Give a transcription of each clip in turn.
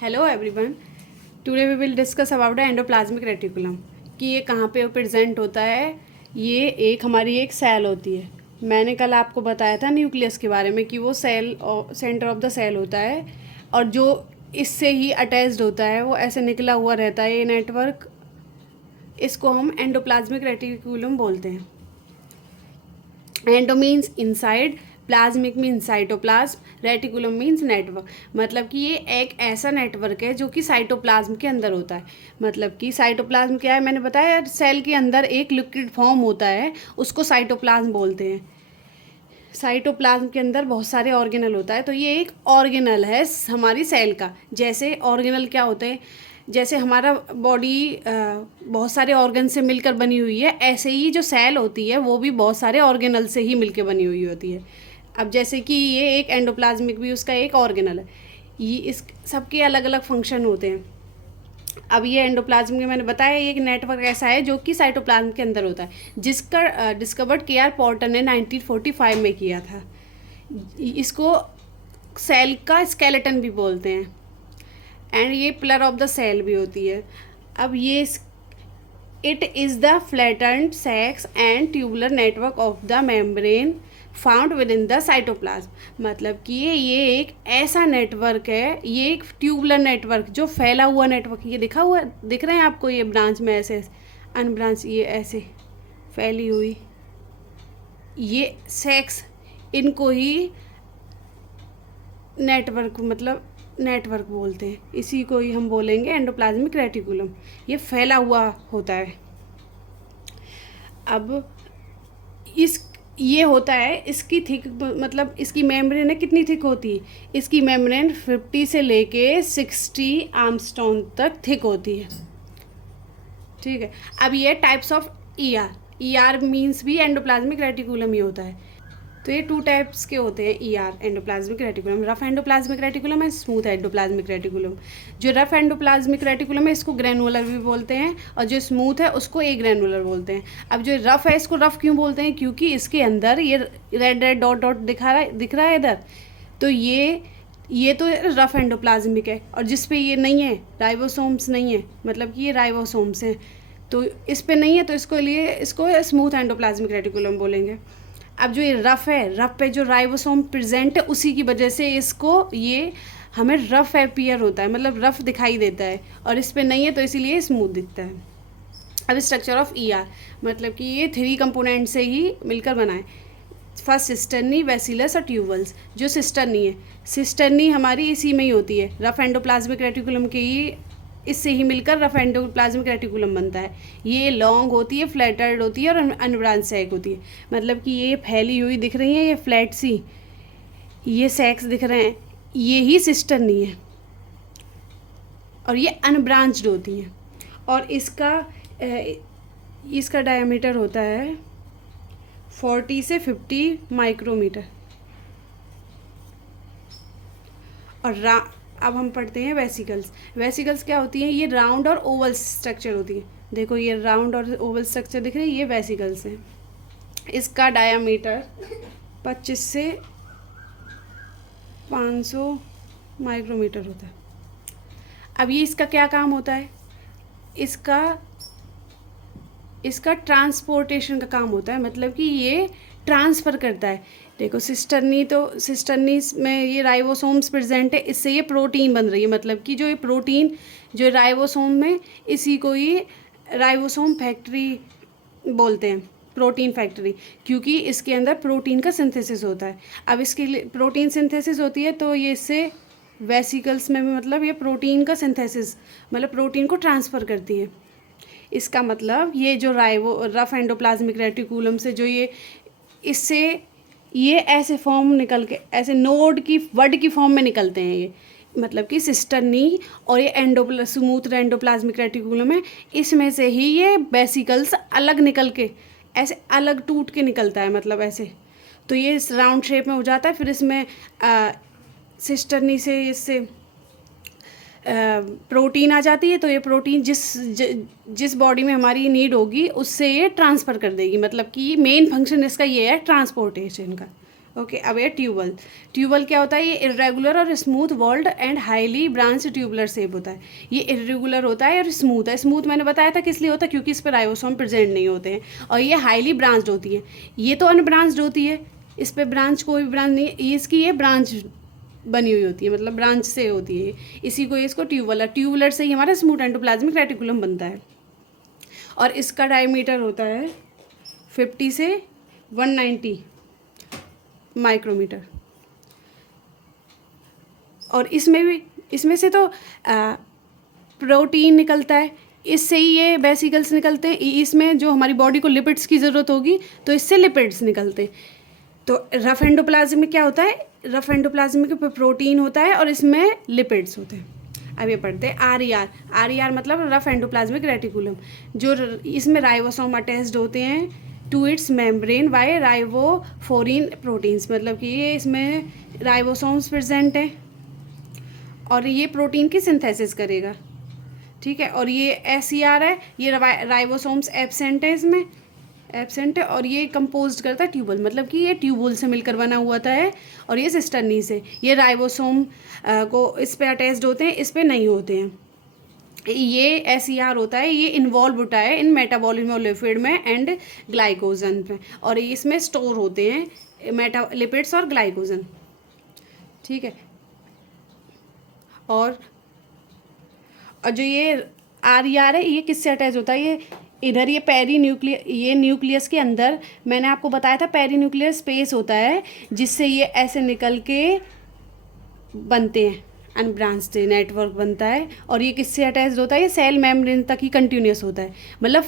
Hello everyone, today we will discuss about the endoplasmic reticulum कि ये कहाँ पे प्रेजेंट होता है। ये हमारी एक सेल होती है। मैंने कल आपको बताया था न्यूक्लियस के बारे में कि वो cell center of the cell होता है और जो इससे ही अटैच्ड होता है वो ऐसे निकला हुआ रहता है ये नेटवर्क। इसको हम एंडोप्लाज्मिक रेटिकुलम बोलते हैं। Endo means inside, plasmic means cytoplasm, reticulum means network. मतलब कि ये एक ऐसा नेटवर्क है जो कि साइटोप्लाज्म के अंदर होता है। मतलब कि साइटोप्लाज्म क्या है, मैंने बताया सेल के अंदर एक लिक्विड फॉर्म होता है, उसको साइटोप्लाज्म बोलते हैं। साइटोप्लाज्म के अंदर बहुत सारे ऑर्गेनल होता है, तो ये एक ऑर्गेनल है हमारी सेल का। जैसे ऑर्गेनल क्या होते हैं, जैसे हमारा बॉडी बहुत सारे ऑर्गन से मिलकर बनी हुई है, ऐसे ही जो सेल होती है वो भी बहुत सारे ऑर्गेनल से ही मिलकर बनी हुई होती है। अब जैसे कि ये एक एंडोप्लाज्मिक भी उसका एक ऑर्गेनल है। ये इस सबके अलग अलग फंक्शन होते हैं। अब ये एंडोप्लाज्म में मैंने बताया ये एक नेटवर्क ऐसा है जो कि साइटोप्लाज्म के अंदर होता है, जिसका डिस्कवर्ड के.आर. पोर्टर ने 1945 में किया था। इसको सेल का स्केलेटन भी बोलते हैं एंड ये पिलर ऑफ द सेल भी होती है। अब ये it is the flattened sacs and tubular network of the membrane found within the cytoplasm. मतलब कि ये एक ऐसा नेटवर्क है, ये एक ट्यूबुलर नेटवर्क जो फैला हुआ नेटवर्क, ये दिख रहे हैं आपको, ये ब्रांच में ऐसे अनब्रांच ये ऐसे फैली हुई ये सेक्स, इनको ही नेटवर्क बोलते हैं। इसी को ही हम बोलेंगे एंडोप्लाज्मिक रेटिकुलम। ये फैला हुआ होता है। अब ये होता है, इसकी थिक मतलब इसकी मेम्ब्रेन कितनी थिक होती है, इसकी मेम्ब्रेन 50 से लेके 60 आर्मस्ट्रॉन्ग तक थिक होती है। ठीक है। अब ये types of E R means भी एंडोप्लाज्मिक रेटिकुलम ही होता है। तो ये 2 टाइप्स के होते हैं ER. Endoplasmic reticulum, rough endoplasmic reticulum and smooth endoplasmic reticulum. जो रफ एंडोप्लाज्मिक रेटिकुलम है इसको ग्रैनुलर भी बोलते हैं और जो स्मूथ है उसको ए ग्रैनुलर बोलते हैं। अब जो रफ है इसको रफ क्यों बोलते हैं, क्योंकि इसके अंदर ये रेड रेड डॉट डॉट दिख रहा है इधर, तो ये तो रफ एंडोप्लाज्मिक है। और जिस पे ये नहीं है, राइबोसोम्स नहीं है, मतलब कि ये राइबोसोम्स हैं, तो इस पे नहीं है, तो इसको स्मूथ एंडोप्लाज्मिक रेटिकुलम बोलेंगे। अब जो ये रफ़ है, रफ़ पे जो राइबोसोम प्रेजेंट है उसी की वजह से इसको ये हमें रफ़ अपीयर होता है, मतलब रफ़ दिखाई देता है, और इस पे नहीं है तो इसीलिए स्मूथ दिखता है। अब स्ट्रक्चर ऑफ ई.आर. मतलब कि ये 3 कंपोनेंट से ही मिलकर बना है। फर्स्ट सिस्टर्नी, वेसिलस और ट्यूबल्स। जो सिस्टर्नी हमारी इसी में ही होती है, रफ एंडोप्लाज्मिक रेटिकुलम के ही इससे ही मिलकर रफ एंडोप्लाज्मिक रेटिकुलम बनता है। ये लॉन्ग होती है, फ्लैटेड होती है और अनब्रांच सैक होती है। मतलब कि ये फैली हुई दिख रही है, ये फ्लैट सी, ये सैक्स दिख रहे हैं, ये ही सिस्टर्नी है और ये अनब्रांच्ड होती हैं। और इसका डायमीटर होता है 40 से 50 माइक्रोमीटर। और अब हम पढ़ते हैं वेसिकल्स क्या होती हैं, ये राउंड और ओवल स्ट्रक्चर होती है। देखो ये राउंड और ओवल स्ट्रक्चर दिख रही है, ये वेसिकल्स हैं। इसका डायामीटर 25 से 500 माइक्रोमीटर होता है। अब ये इसका क्या काम होता है, इसका ट्रांसपोर्टेशन का काम होता है। मतलब कि ये ट्रांसफ़र करता है। देखो सिस्टर्नी में ये राइबोसोम्स प्रेजेंट है, इससे ये प्रोटीन बन रही है। मतलब कि जो ये प्रोटीन जो राइबोसोम में, इसी को ही राइबोसोम फैक्ट्री बोलते हैं, प्रोटीन फैक्ट्री, क्योंकि इसके अंदर प्रोटीन का सिंथेसिस होता है। अब इसके लिए प्रोटीन सिंथेसिस होती है तो ये इससे वेसिकल्स में भी, मतलब ये प्रोटीन का सिंथेसिस, मतलब प्रोटीन को ट्रांसफ़र करती है। इसका मतलब ये जो रफ एंडोप्लाज्मिक रेटिकुलम से जो इससे ये ऐसे फॉर्म निकल के, ऐसे वर्ड की फॉर्म में निकलते हैं ये। मतलब कि सिस्टर्नी और ये स्मूथ एंडोप्लाज्मिक रेटिकुलम है, इसमें से ही ये वेसिकल्स अलग निकल के ऐसे अलग टूट के निकलता है, मतलब ऐसे। तो ये इस राउंड शेप में हो जाता है। फिर इसमें सिस्टर्नी से इससे प्रोटीन आ जाती है, तो ये प्रोटीन जिस बॉडी में हमारी नीड होगी उससे ये ट्रांसफ़र कर देगी। मतलब कि मेन फंक्शन इसका ये है ट्रांसपोर्टेशन का। ओके, अब ये ट्यूबल। ट्यूबल क्या होता है? ये इरेगुलर और smooth walled and highly branch tubular shape होता है। ये इरेगुलर होता है और स्मूथ है। स्मूथ मैंने बताया था किस लिए होता है, क्योंकि इस पर राइबोसोम प्रेजेंट नहीं होते हैं। और ये हाईली ब्रांच्ड होती है, ये तो अनब्रांच्ड होती है, इस पर ब्रांच कोई भी ब्रांच नहीं, ये इसकी ये ब्रांच बनी हुई होती है, मतलब ब्रांच से होती है, इसी को इसको ट्यूबुलर, ट्यूबुलर से ही हमारा स्मूथ एंडोप्लाज्मिक रेटिकुलम बनता है। और इसका डायमीटर होता है 50 से 190 माइक्रोमीटर। और इसमें से तो प्रोटीन निकलता है, इससे ही ये वेसिकल्स निकलते हैं। इसमें जो हमारी बॉडी को लिपिड्स की ज़रूरत होगी तो इससे लिपिड्स निकलते हैं। तो रफ एंडोप्लाज्म में क्या होता है? रफ एंडोप्लाज्म में प्रोटीन होता है और इसमें लिपिड्स होते हैं। अब ये पढ़ते हैं RER। RER मतलब रफ एंडोप्लाज्मिक रेटिकुलम। जो इसमें राइबोसोम अटैच्ड होते हैं to its membrane by ribophorin proteins, मतलब कि ये इसमें राइबोसोम्स प्रेजेंट हैं और ये प्रोटीन की सिंथेसिस करेगा, ठीक है। और ये SER है, ये राइबोसोम्स एब्सेंट है, इसमें एब्सेंट है। और ये कंपोज्ड करता है ट्यूबल, मतलब कि ये ट्यूबुल से मिलकर बना हुआ था है। और ये सिस्टर्नी से, ये राइबोसोम को इस पे अटैच्ड होते हैं, इस पे नहीं होते हैं। ये SER होता है, ये इन्वॉल्व होता है इन मेटाबॉलिज्म ऑफ लिपिड में एंड ग्लाइकोजन में, और इसमें स्टोर होते हैं लिपिड्स और ग्लाइकोजन, ठीक है। और जो ये RER है, ये किससे अटैच होता है? ये इधर ये ये न्यूक्लियस के अंदर मैंने आपको बताया था पेरीन्यूक्लियर स्पेस होता है, जिससे ये ऐसे निकल के बनते हैं, अनब्रांच्ड नेटवर्क बनता है। और ये किससे अटैच होता है? ये सेल मेम्ब्रेन तक ही कंटिन्यूस होता है। मतलब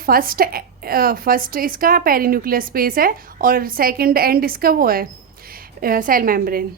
फर्स्ट इसका पेरीन्यूक्लियर स्पेस है और सेकंड एंड इसका वो है सेल मेम्ब्रेन।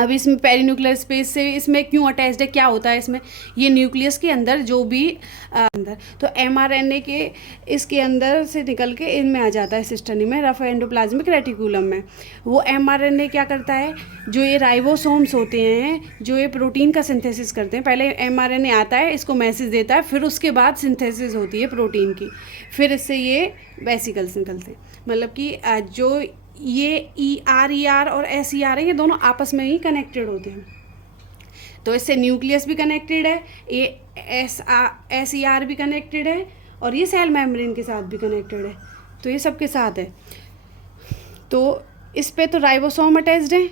अब इसमें पेरीन्यूक्लियर स्पेस से इसमें क्यों अटैच्ड है, क्या होता है इसमें? ये न्यूक्लियस के अंदर जो भी अंदर तो mRNA के इसके अंदर से निकल के इनमें आ जाता है सिस्टर्नी में, रफ एंडोप्लाज्मिक रेटिकुलम में। वो mRNA क्या करता है? जो ये राइबोसोम्स होते हैं, जो ये प्रोटीन का सिंथेसिस करते हैं, पहले mRNA आता है, इसको मैसेज देता है, फिर उसके बाद सिंथेसिस होती है प्रोटीन की, फिर इससे ये वेसिकल्स निकलते हैं। मतलब कि जो ये RER और SER है, ये दोनों आपस में ही कनेक्टेड होते हैं। तो इससे न्यूक्लियस भी कनेक्टेड है, ये SER भी कनेक्टेड है, और ये सेल मेम्ब्रेन के साथ भी कनेक्टेड है। तो ये सबके साथ है। तो इस पे तो राइबोसोम अटैच्ड है,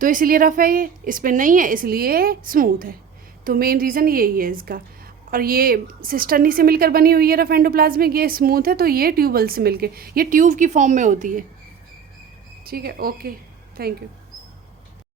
तो इसलिए रफ है, ये इस पे नहीं है इसलिए स्मूथ है। तो मेन रीज़न यही है इसका। और ये सिस्टर्नी से मिलकर बनी हुई है रफ एंडोप्लाज्मिक, ये स्मूथ है, तो ये ट्यूबल से मिलके ये ट्यूब की फॉर्म में होती है, ठीक है। Okay, thank you.